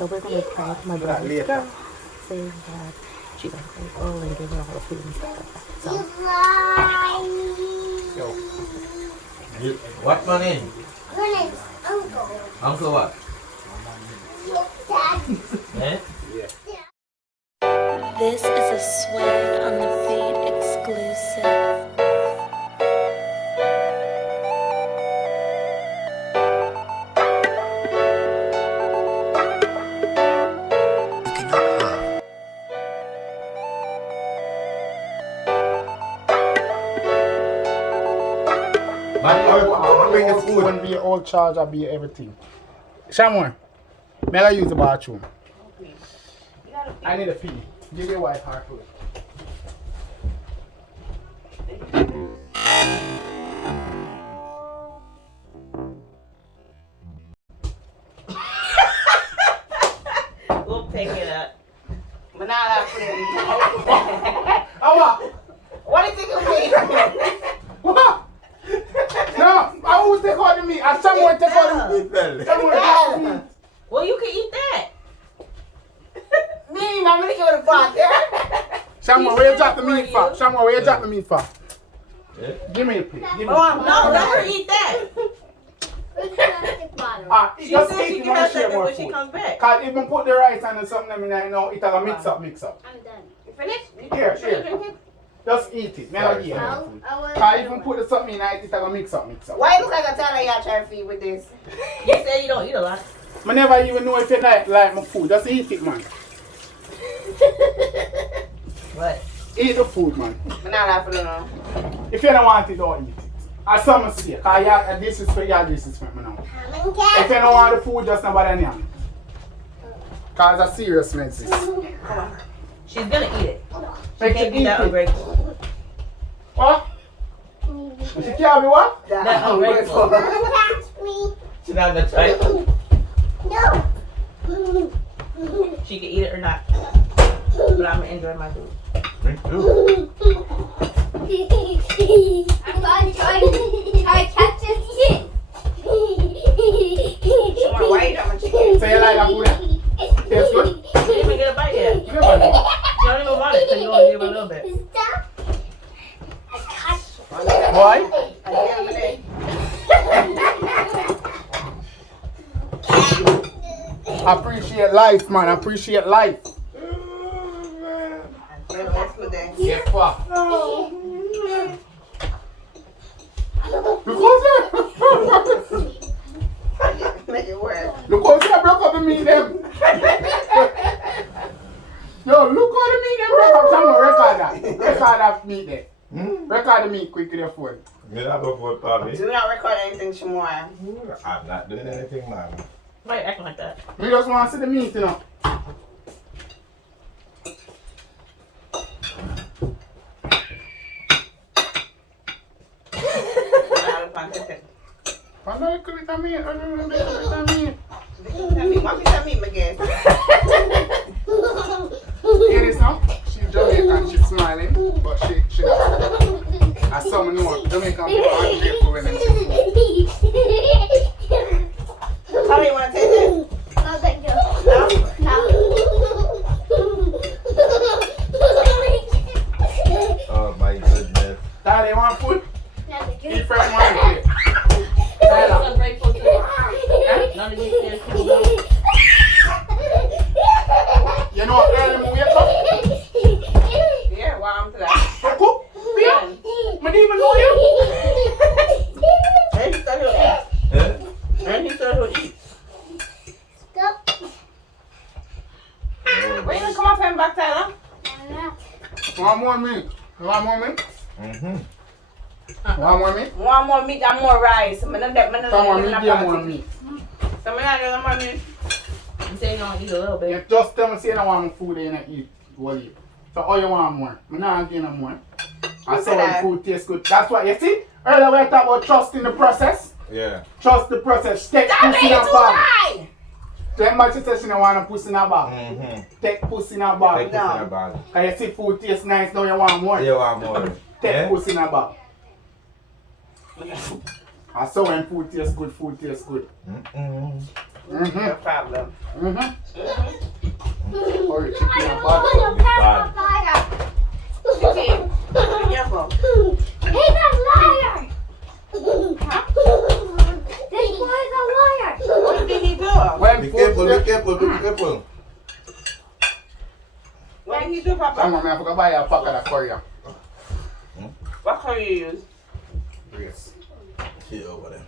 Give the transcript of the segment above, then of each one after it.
So we're going to pray for my brother's girl, saying that she's ungrateful and give her all the food and stuff like that. So. What's my name? Your name's Uncle. Uncle what? Dad. Eh? This is a Swag on the Feed exclusive. Bring the food and be all charge and be everything. Shamor, may I use the bathroom? I need a pee. Give your wife her food. We'll pick it up. But now that's for them. What? What do you think of me? What? No, I always take out the meat. And someone take out the meat. Someone take out the meat. Well, you can eat that. Me, I'm gonna go to pot. Someone, where you drop the meat for? Someone, where you drop the meat for? Yeah. Give me a plate. Give me No, let her eat that. She just said she eat can one have share that more when she food. comes back. Cause even put the rice and something in there, it'll mix up. I'm done. You finished? Here. Just eat it. Never eat it. Cause even put the something in it, it'll mix up. Why you look like a child y'all trying to feed with this? You said you don't eat a lot. I never even know if you like my food. Just eat it, man. What? Eat the food, man. I'm not laughing at all. If you don't want it, don't eat it. As some say, cause this is for you, this is for me now. If you don't want the food, just nobody name it. Cause it's a serious message. She's gonna eat it. She Make can't you be eat that it. ungrateful. What? She can't be what? That ungrateful. She's not gonna try it. No. She can eat it or not. But I'm gonna enjoy my food. Me too. I'm gonna try to catch it. Why you don't chicken? Say you like that food, eh? Tastes good? She didn't even get a bite yet. You never know. She don't even want it because you only give her a little bit. Stop. I catch Why? At the end of the day. Appreciate life, man. Appreciate life. That's good day. Yes, what? Because Make it work. look how they broke up the meat them. Yo, look how the meat them broke up. Someone record that. Record that meat there. Record the meat quick with your phone. Me not go for Tommy. Do not record anything, Shamora. I'm not doing anything, man. Why you acting like that? We just want to see the meat, you know. Panda little bit of meat, a little bit of meat. Mommy, tell me again. Hear this now? She's Jamaican, she's smiling, but she not. As some know, Jamaican people are ungrateful when they see food. Tommy, you want to taste it? No, thank you. No? No. Oh my goodness. Tyler, you want food? No, thank you. Eat fried one plate. She's Tyler. ungrateful too. None of you said she was You know what early we wake up? Yeah, well, I'm to that. You cook? Yeah. I didn't even know you. And he said he'll eat. Eh? And he said he'll eat. Stop. When you come off and back, Tyler? Want more meat? You want more meat? Mm-hmm. Want more meat? One more meat and more rice. Some more meat, yeah, more meat. Some more meat. You say you don't eat a little You bit. just tell me say you don't want more food and you don't eat. Well, you. So all you want more? I'm not getting no more. I saw when food tastes good. That's what you see. Earlier we talked about trust in the process. Yeah. Trust the process. Take pussy in a bag. Then much you say she don't want a pussy in a bag. Mm-hmm. Take pussy in a Take bag. this in a bag. Cause you see food tastes nice, now you want more. You want more? Take Yeah? pussy in a bag. I saw when food tastes good, food tastes good. Mm-mm. No problem. Oh, your chicken and butter. Okay. Be careful. He's a liar! This boy is a liar! What did he do? When Be food careful, get- be careful, be careful. What did he do, Papa? Someone may have to buy a pack of that for you. What curry you use? Grace. Shit over there.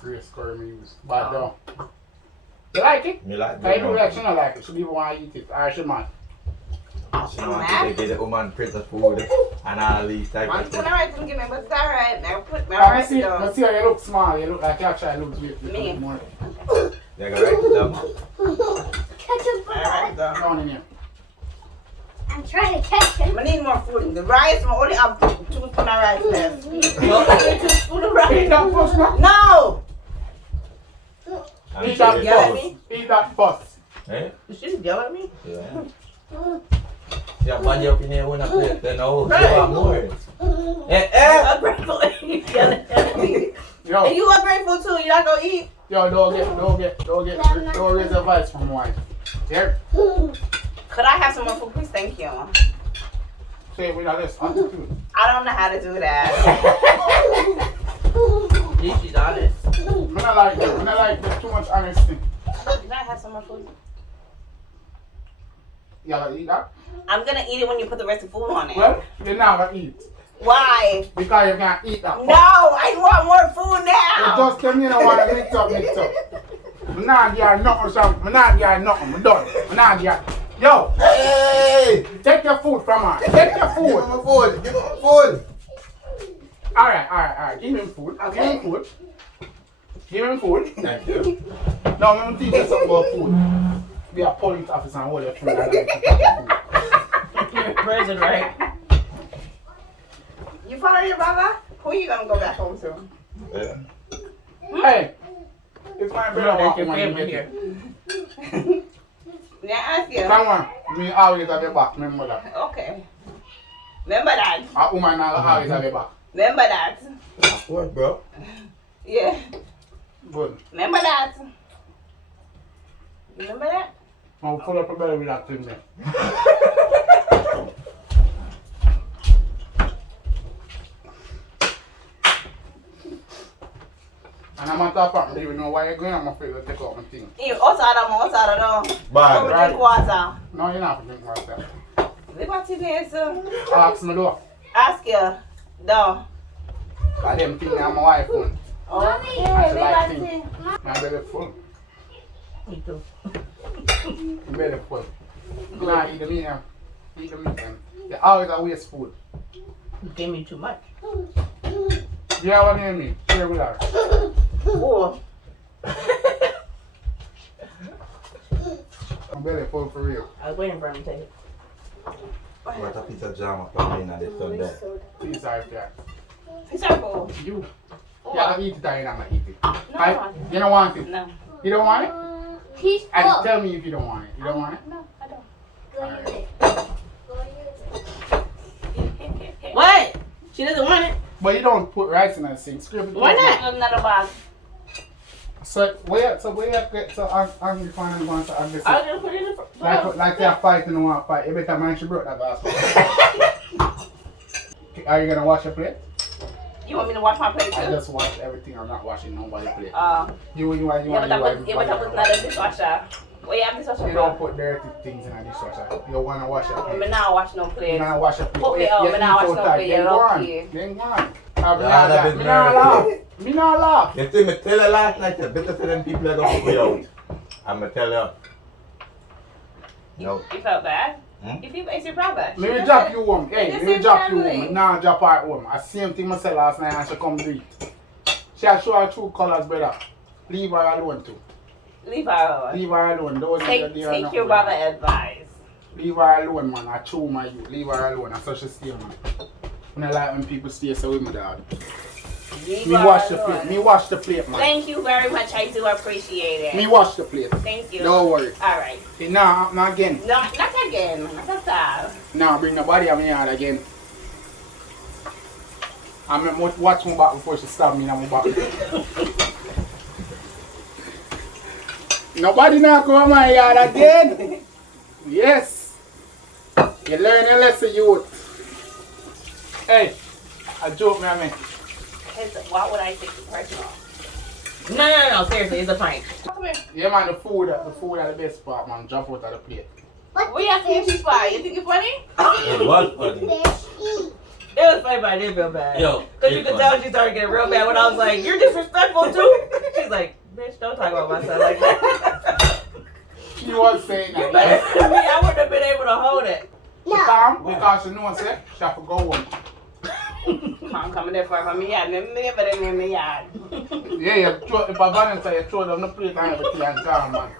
Grace curry me use. But though. You like it? Me like I do like she don't like it. She people want to eat it. Or she man. She want to get the woman prison food and all these type I'm of gonna things. write and give me, but it's alright. Now put my I rest see down. how you look small. You look like you try to lose weight. Me. More. They gonna write it down. Catch him. Alright, go. Down in here. I'm trying to catch him. I need more food. The rice, I only have 2 spoons of rice left. 2 spoons of Eat rice. that first, man. No! And Eat that she- yell at first. me? Eat that first. Eh? You shouldn't yell at me. Yeah. Yeah, man, your opinion when I play it, then oh, you Right. want more. Eh, Ungrateful. You yelling at me. Yo, And you ungrateful too. You're not gonna eat. yo, don't raise your voice from wife. Here, Could I have some more food, please? Thank you. say it with a list. Attitude. I don't know how to do that. She's honest. I don't like that. I don't like that. Too much honesty. Can I have some more food? You gotta eat that. I'm gonna eat it when you put the rest of the food on it. Well, you're not gonna eat. Why? Because you can't eat that. No, I want more food You now. just tell me you don't want to mix up. I'm not getting nothing, son. I'm not getting nothing. I'm done. I'm not getting. Yo, Hey! take your food from her. Take your Give food. him my food! Give him my food! Alright. Give him food. Okay. Give him food. Give him food. Thank you. No, I'm going to teach you something about food. Be a police officer and hold your food. And then You're in prison, right? You follow your brother? Who you gonna go back home to? Yeah. Hey, it's my brother Take walking your when you family get here. here. May I ask you? Come on. Me always have your back. Remember that. Okay. Remember that. A woman always have your back. Remember that. Of course, bro. Yeah. Good. Remember that. Remember that? I'll pull up a belly with that thing there. And I'm on top of it, you know why you're going, I'm afraid to take out my thing. You outside of Bad. Go drink water. No, you're not drinking water. Liberty there, sir. Ask me though. Ask you. No. I them thing I'm my wife on. Okay, That's Liberty. My belly full. Me too. My belly full. You know, eat the meat now. Eat the meat then. They always a waste food. You gave me too much. You have one near me. Share with her. Oh. My belly full for real. I was waiting for him to take it. What a piece of jam up on me and they done that. Please, I care. It's circle. You. You gotta eat it or you're not gonna eat it. No, I Right? want it. You don't want it? No. You don't want it? He's And full. tell me if you don't want it. You don't want it? No, I don't. Go use it. Go use it. What? She doesn't want it. But you don't put rice in that sink. Scrape it. Why not? Another box. So where you get so angry fan and want to aggressive? I'll just put it in the Like they're fighting and want to fight. Every time she broke that glass. Are you gonna wash your plate? You want me to wash my plate I too? just wash everything. I'm not washing nobody's plate. Yeah, but I was not a dishwasher. Well, you have dishwasher. You don't put dirty things in a dishwasher. You wanna wash your plate. I'm not wash no You plate. gonna wash your plate. Okay, You I'm not eat wash no outside. plate, Then yeah, go on. okay. Then go on. Yeah, that Me been not laugh. nervous. Me not laugh. You see me tell you last night, you better tell them people that don't put you out. I'ma tell you. No. You felt bad? Hmm? If you it's your brother. Let me drop you home. Hey, It's let the me same drop you family. home. Nah, drop her home. I same thing myself last night and she come do it. She had show her true colors, brother. Leave her alone too. Leave her alone. Leave her alone. Don't Take your brother advice. Leave her alone, man. I chew my you. Leave her alone. That's how she stay, man. I don't like when people stay so with me, dog. Leave Me her wash the alone. plate. Me wash the plate, man. Thank you very much. I do appreciate it. Me wash the plate. Thank you. Don't worry. Alright. Nah, not again. No, not again. Not that. Nah, bring nobody on me yard again. I'm gonna watch my back before she stab me in my back. Nobody now come my yard again. Yes. You learn a lesson, youth. Hey, a joke, man. Why would I take the personal? No, seriously, it's a prank. Come here. Yeah, man, the food are the best part, man. Drop out of the plate. What you asking she's funny? You think it's funny? It was funny. It was funny, but I did feel bad. Yo, because you could tell she started getting real bad when I was like, "You're disrespectful too." She's like, "Bitch, don't talk about my son like that." She was saying that. Me, I wouldn't have been able to hold it. Because she knows that she have to go home. I'm coming there for me, yeah, but in me, yeah. Yeah, if a Valentine, you throw down the plate and everything and come, man.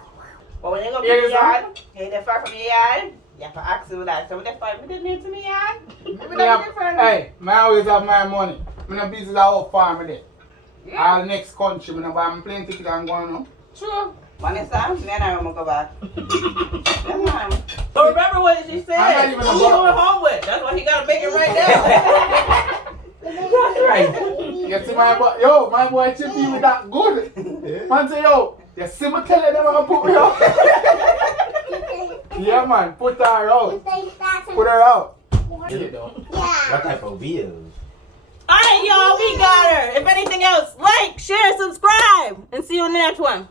But when you go to the yard, hey, they're far from your yard, you have to ask them that. So when they're far, we didn't need to me yard. Hey, I always have my money. I'm not busy that whole farm there. Yeah. All next country, I'm buy plane ticket and going on. True. Vanessa, then I'm gonna go back. But remember what she said? I'm not even Who you going home with? That's why he gotta make it right now. That's right. You see my boy, my boy Chippy with that good. Man say, yo, you see me telling them I'm gonna put me out. Yeah, man, put her out. Put her out. What type of wheels? Alright, y'all, we got her. If anything else, like, share, subscribe, and see you in the next one.